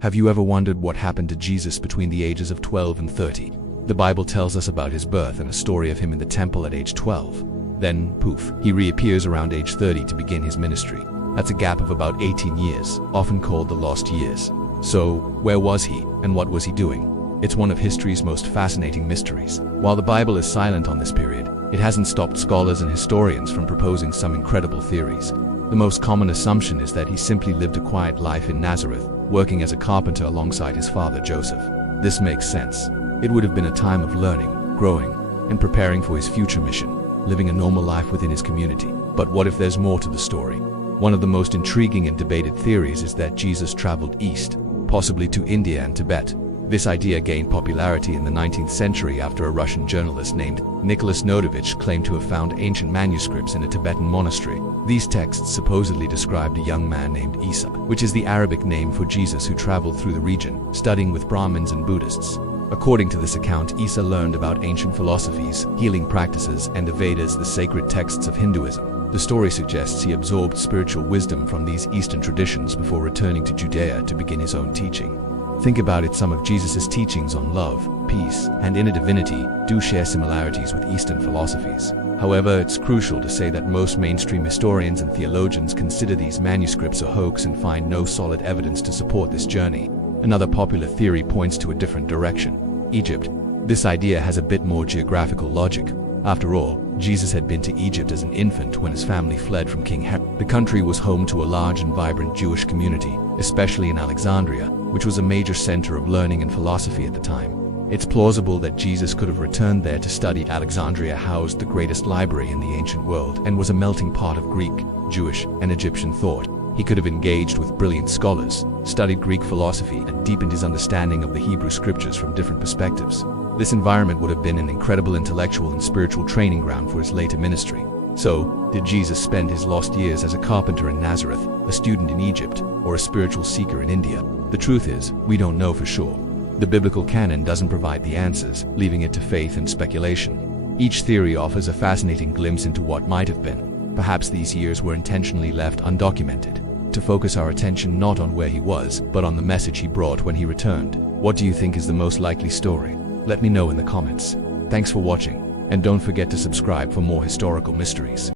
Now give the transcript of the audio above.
Have you ever wondered what happened to Jesus between the ages of 12 and 30? The Bible tells us about his birth and a story of him in the temple at age 12. Then, poof, he reappears around age 30 to begin his ministry. That's a gap of about 18 years, often called the lost years. So, where was he, and what was he doing? It's one of history's most fascinating mysteries. While the Bible is silent on this period, it hasn't stopped scholars and historians from proposing some incredible theories. The most common assumption is that he simply lived a quiet life in Nazareth, working as a carpenter alongside his father Joseph. This makes sense. It would have been a time of learning, growing, and preparing for his future mission, living a normal life within his community. But what if there's more to the story? One of the most intriguing and debated theories is that Jesus traveled east, possibly to India and Tibet. This idea gained popularity in the 19th century after a Russian journalist named Nicholas Notovich claimed to have found ancient manuscripts in a Tibetan monastery. These texts supposedly described a young man named Isa, which is the Arabic name for Jesus, who traveled through the region, studying with Brahmins and Buddhists. According to this account, Isa learned about ancient philosophies, healing practices, and the Vedas, the sacred texts of Hinduism. The story suggests he absorbed spiritual wisdom from these Eastern traditions before returning to Judea to begin his own teaching. Think about it, some of Jesus' teachings on love, peace, and inner divinity do share similarities with Eastern philosophies. However, it's crucial to say that most mainstream historians and theologians consider these manuscripts a hoax and find no solid evidence to support this journey. Another popular theory points to a different direction: Egypt. This idea has a bit more geographical logic. After all, Jesus had been to Egypt as an infant when his family fled from King Herod. The country was home to a large and vibrant Jewish community, especially in Alexandria, which was a major center of learning and philosophy at the time. It's plausible that Jesus could have returned there to study. Alexandria housed the greatest library in the ancient world and was a melting pot of Greek, Jewish, and Egyptian thought. He could have engaged with brilliant scholars, studied Greek philosophy, and deepened his understanding of the Hebrew scriptures from different perspectives. This environment would have been an incredible intellectual and spiritual training ground for his later ministry. So, did Jesus spend his lost years as a carpenter in Nazareth, a student in Egypt, or a spiritual seeker in India? The truth is, we don't know for sure. The biblical canon doesn't provide the answers, leaving it to faith and speculation. Each theory offers a fascinating glimpse into what might have been. Perhaps these years were intentionally left undocumented, to focus our attention not on where he was, but on the message he brought when he returned. What do you think is the most likely story? Let me know in the comments. Thanks for watching, and don't forget to subscribe for more historical mysteries.